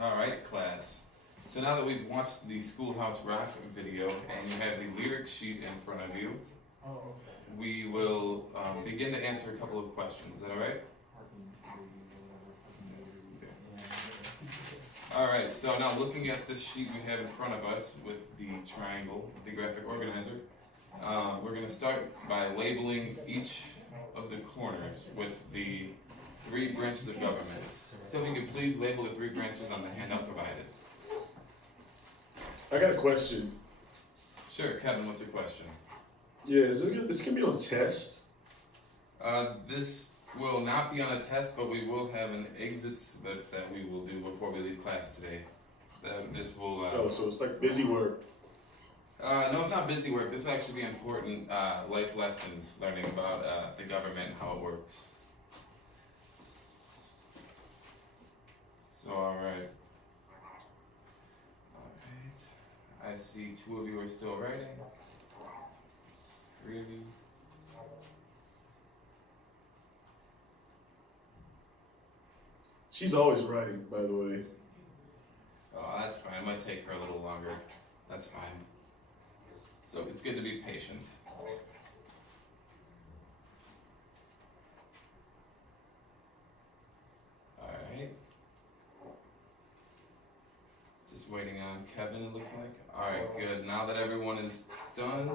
All right, class. So now that we've watched the Schoolhouse Rock video and you have the lyric sheet in front of you, we will begin to answer a couple of questions. Is that all right? All right, so now looking at the sheet we have in front of us with the triangle, with the graphic organizer, we're going to start by labeling each of the corners with the 3 branches of government. So if you could please label the 3 branches on the handout provided. I got a question. Sure, Kevin, what's your question? Yeah, is this gonna be on a test? This will not be on a test, but we will have an exit slip that we will do before we leave class today. This will... Oh, so it's like busy work. No, it's not busy work. This will actually be an important life lesson, learning about the government and how it works. So, all right. I see 2 of you are still writing. 3 of you. She's always writing, by the way. Oh, that's fine. It might take her a little longer. That's fine. So it's good to be patient. Alright. Just waiting on Kevin, it looks like. Alright, good. Now that everyone is done,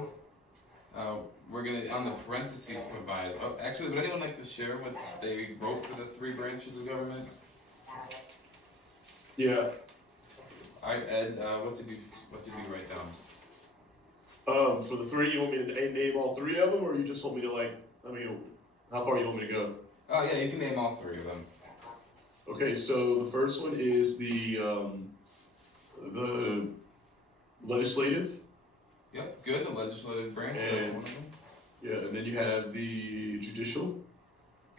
we're going to, on the parentheses provided. Oh, actually, would anyone like to share what they wrote for the 3 branches of government? Yeah. Alright, Ed, what did you write down? For the 3, you want me to name all 3 of them, or you just want me to how far you want me to go? Oh yeah, you can name all 3 of them. Okay, so the first one is the legislative. Yep, good. The legislative branch. That's one of them. Yeah, and then you have the judicial.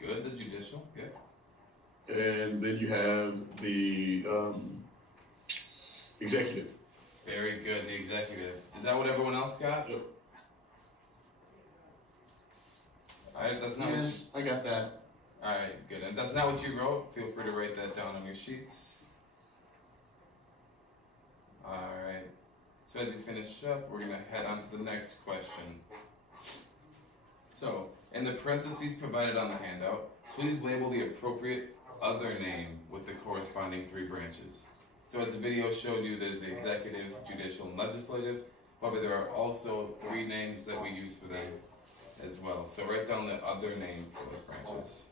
Good, the judicial. Good. And then you have the executive. Very good, the executive. Is that what everyone else got? Yep. Alright, that's not Yes, I got that. Alright, good. And if that's not what you wrote, feel free to write that down on your sheets. Alright. So as you finish up, we're going to head on to the next question. So, in the parentheses provided on the handout, please label the appropriate other name with the corresponding 3 branches. So as the video showed you, there's the executive, judicial, and legislative. However, there are also 3 names that we use for them as well. So write down the other name for those branches.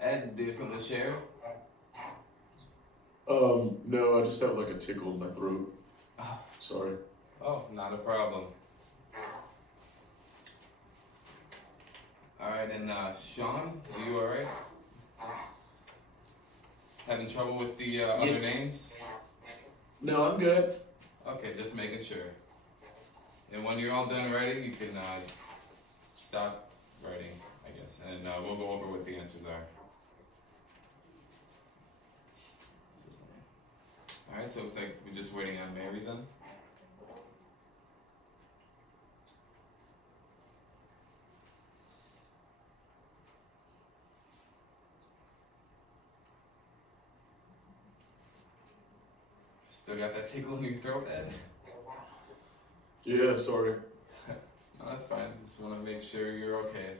Ed, do you have something to share? No, I just have like a tickle in my throat. Oh. Sorry. Oh, not a problem. Alright, and Sean, are you alright? Having trouble with the other names? No, I'm good. Okay, just making sure. And when you're all done writing, you can stop writing, I guess, and we'll go over what the answers are. Alright, so it looks like we're just waiting on Mary then. Still got that tickle in your throat, Ed? Yeah, sorry. No, that's fine. Just want to make sure you're okay.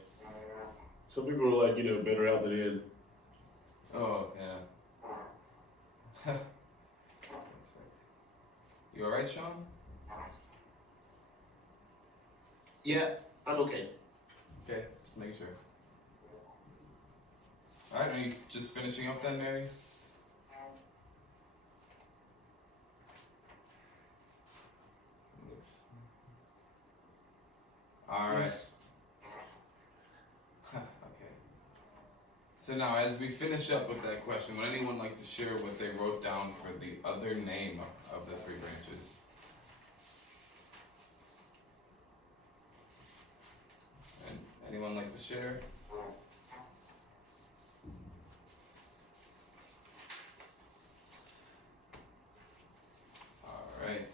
Some people are like, better out than in. Oh, yeah. You alright, Sean? Yeah, I'm okay. Okay, just make sure. Alright, are you just finishing up then, Mary? Alright. Yes. Okay. So now, as we finish up with that question, would anyone like to share what they wrote down for the other name of the 3 branches? And anyone like to share? Alright.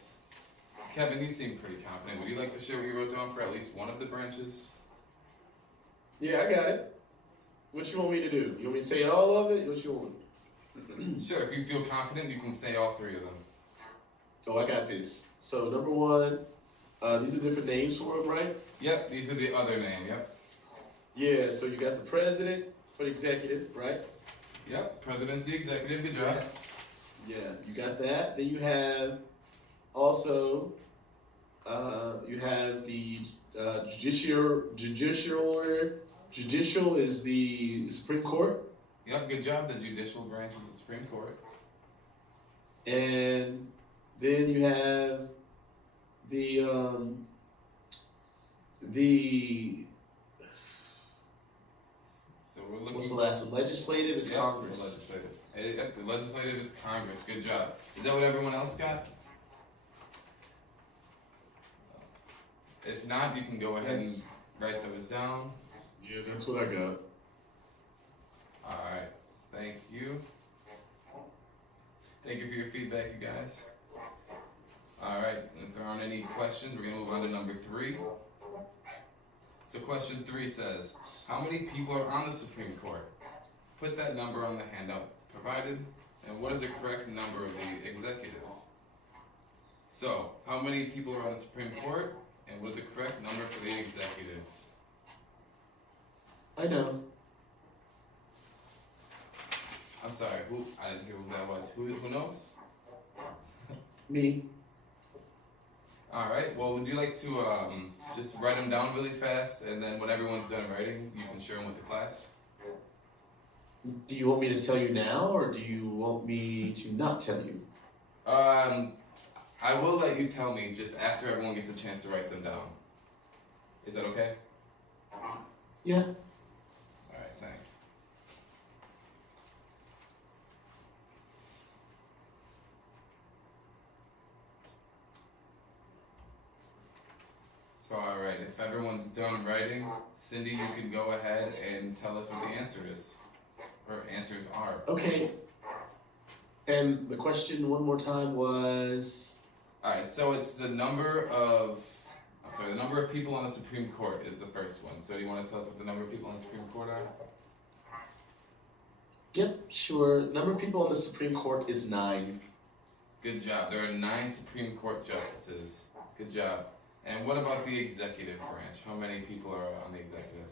Kevin, you seem pretty confident. Would you like to share what you wrote down for at least one of the branches? Yeah, I got it. What you want me to do? You want me to say all of it? What you want? Sure, if you feel confident, you can say all three of them. Oh, I got this. So number one, these are different names for them, right? Yep, these are the other name, yep. Yeah, so you got the president for the executive, right? Yep, president's the executive, good job. Yeah, you got that. Then you have also, you have the judicial is the Supreme Court. Yep, good job. The judicial branch is the Supreme Court. And then you have the So we're looking. what's the last one? Legislative is Congress. The legislative. Yep, the legislative is Congress. Good job. Is that what everyone else got? If not, you can go ahead and write those down. Yeah, that's what I got. Alright, thank you. Thank you for your feedback, you guys. Alright, if there aren't any questions, we're going to move on to number 3. So question 3 says, how many people are on the Supreme Court? Put that number on the handout provided, and what is the correct number of the executive? So, how many people are on the Supreme Court, and what is the correct number for the executive? I know. I'm sorry, who? I didn't hear who that was. Who knows? Me. Alright, well, would you like to just write them down really fast, and then when everyone's done writing, you can share them with the class? Do you want me to tell you now, or do you want me to not tell you? I will let you tell me just after everyone gets a chance to write them down. Is that okay? Yeah. Alright, thanks. So, alright, if everyone's done writing, Cindy, you can go ahead and tell us what the answer is. Or answers are. Okay. And the question one more time was... Alright, so it's the number of people on the Supreme Court is the first one. So do you want to tell us what the number of people on the Supreme Court are? Yep, sure. Number of people on the Supreme Court is 9. Good job. There are 9 Supreme Court justices. Good job. And what about the executive branch? How many people are on the executive?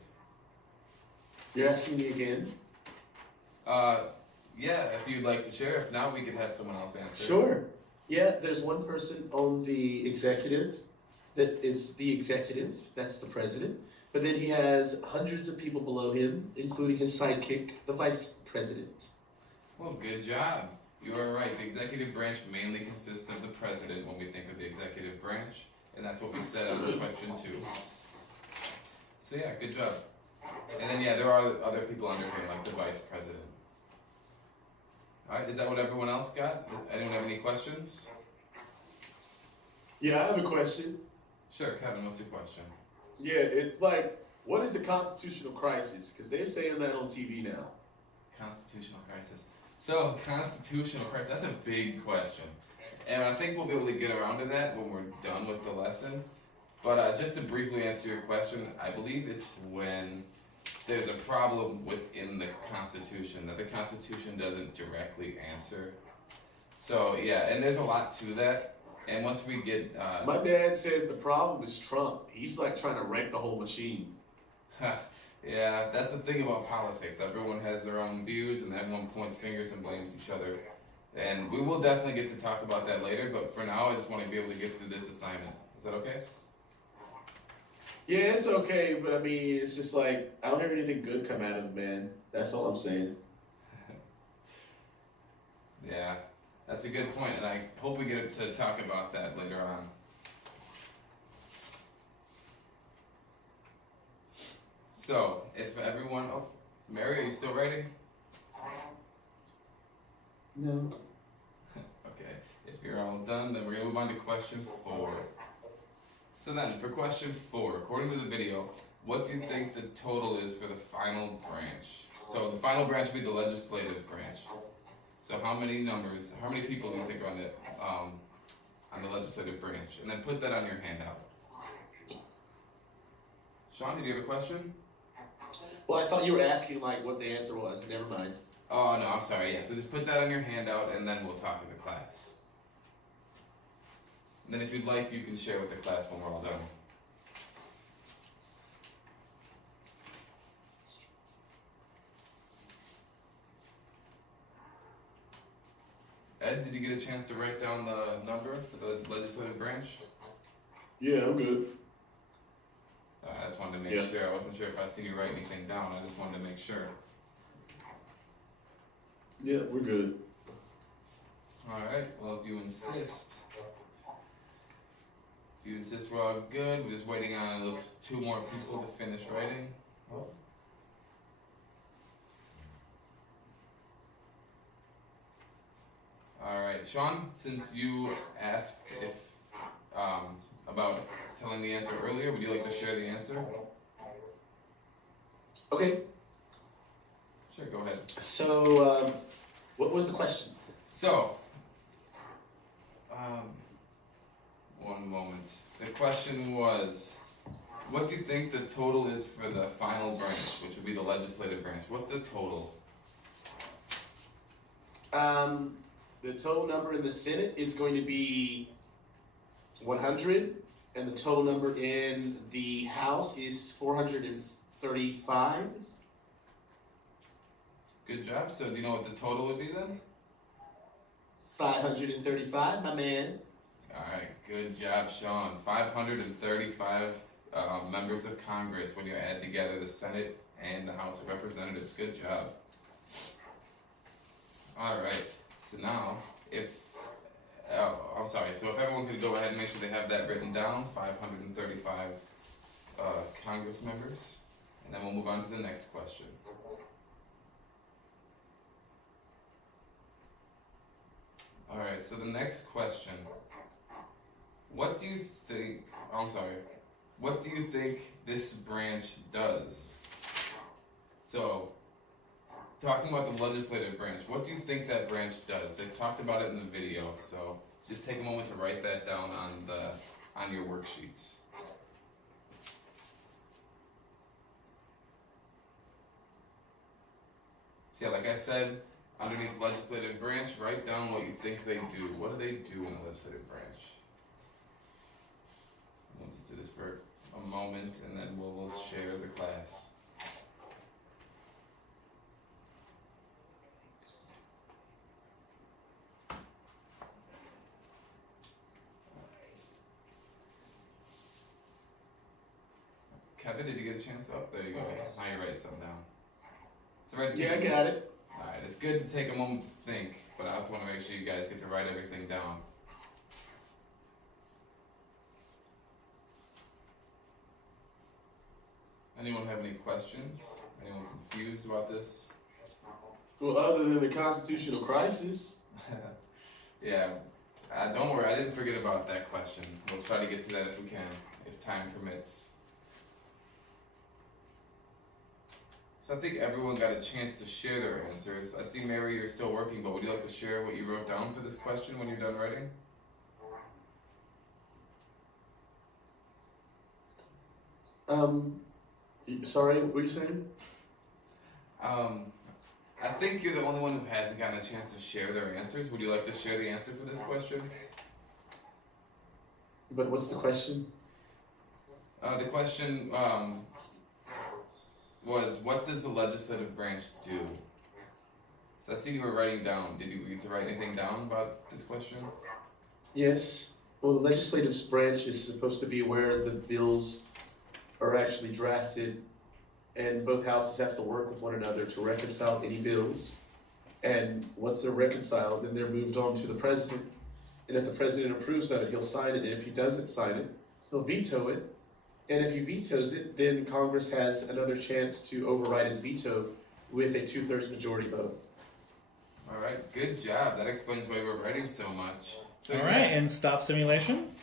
You're asking me again? Yeah, if you'd like to share. If not, we could have someone else answer. Sure. Yeah, there's one person on the executive that is the executive. That's the president. But then he has hundreds of people below him, including his sidekick, the vice president. Well, good job. You are right. The executive branch mainly consists of the president when we think of the executive branch. And that's what we said on question 2. So yeah, good job. And then yeah, there are other people under him, like the vice president. Alright, is that what everyone else got? Anyone have any questions? Yeah, I have a question. Sure, Kevin, what's your question? Yeah, it's like, what is the constitutional crisis? Because they're saying that on TV now. Constitutional crisis. So, constitutional crisis, that's a big question. And I think we'll be able to get around to that when we're done with the lesson. But just to briefly answer your question, I believe it's when there's a problem within the Constitution that the Constitution doesn't directly answer. So yeah, and there's a lot to that. And once we get... My dad says the problem is Trump. He's like trying to wreck the whole machine. Yeah, that's the thing about politics. Everyone has their own views and everyone points fingers and blames each other. And we will definitely get to talk about that later, but for now I just want to be able to get through this assignment. Is that okay? Yeah, it's okay, but I mean, it's just like, I don't hear anything good come out of it, man. That's all I'm saying. Yeah, that's a good point, and I hope we get to talk about that later on. So, if everyone... Oh, Mary, are you still writing? No. Okay, if you're all done, then we're going to move on to question 4. So then, for question 4, according to the video, what do you think the total is for the final branch? So the final branch would be the legislative branch. So how many people do you think are on the legislative branch? And then put that on your handout. Sean, did you have a question? Well, I thought you were asking like what the answer was. Never mind. Oh no, I'm sorry. Yeah, so just put that on your handout, and then we'll talk as a class. And then if you'd like, you can share with the class when we're all done. Ed, did you get a chance to write down the number for the legislative branch? Yeah, I'm good. I just wanted to make sure. I wasn't sure if I seen you write anything down. I just wanted to make sure. Yeah, we're good. Alright, well if you insist. If you insist we're all good, we're just waiting on, it looks, 2 more people to finish writing. Oh. Alright, Sean, since you asked if about telling the answer earlier, would you like to share the answer? Okay. Sure, go ahead. So, what was the question? So, one moment. The question was, what do you think the total is for the final branch, which would be the legislative branch? What's the total? The total number in the Senate is going to be 100, and the total number in the House is 435. Good job. So do you know what the total would be then? 535, my man. Alright, good job, Sean. 535 members of Congress when you add together the Senate and the House of Representatives. Good job. Alright, so now, so if everyone could go ahead and make sure they have that written down, 535 Congress members, and then we'll move on to the next question. Alright, so the next question, what do you think this branch does? So, talking about the legislative branch, what do you think that branch does? They talked about it in the video, so just take a moment to write that down on your worksheets. So yeah, like I said, underneath legislative branch, write down what you think they do. What do they do in the legislative branch? We'll just do this for a moment, and then we'll share as a class. Kevin, did you get a chance? Oh, there you go. Now you're writing something down. So I got it. Alright, it's good to take a moment to think, but I also want to make sure you guys get to write everything down. Anyone have any questions? Anyone confused about this? Well, other than the constitutional crisis. Yeah, don't worry, I didn't forget about that question. We'll try to get to that if we can, if time permits. So I think everyone got a chance to share their answers. I see, Mary, you're still working, but would you like to share what you wrote down for this question when you're done writing? Sorry, what were you saying? I think you're the only one who hasn't gotten a chance to share their answers. Would you like to share the answer for this question? But what's the question? The question was, what does the legislative branch do? So I see you were writing down. Did you get to write anything down about this question? Yes. Well, the legislative branch is supposed to be where the bills are actually drafted, and both houses have to work with one another to reconcile any bills. And once they're reconciled, then they're moved on to the president. And if the president approves of it, he'll sign it. And if he doesn't sign it, he'll veto it. And if he vetoes it, then Congress has another chance to override his veto with a 2/3 majority vote. All right, good job. That explains why we're writing so much. So All right, and stop simulation.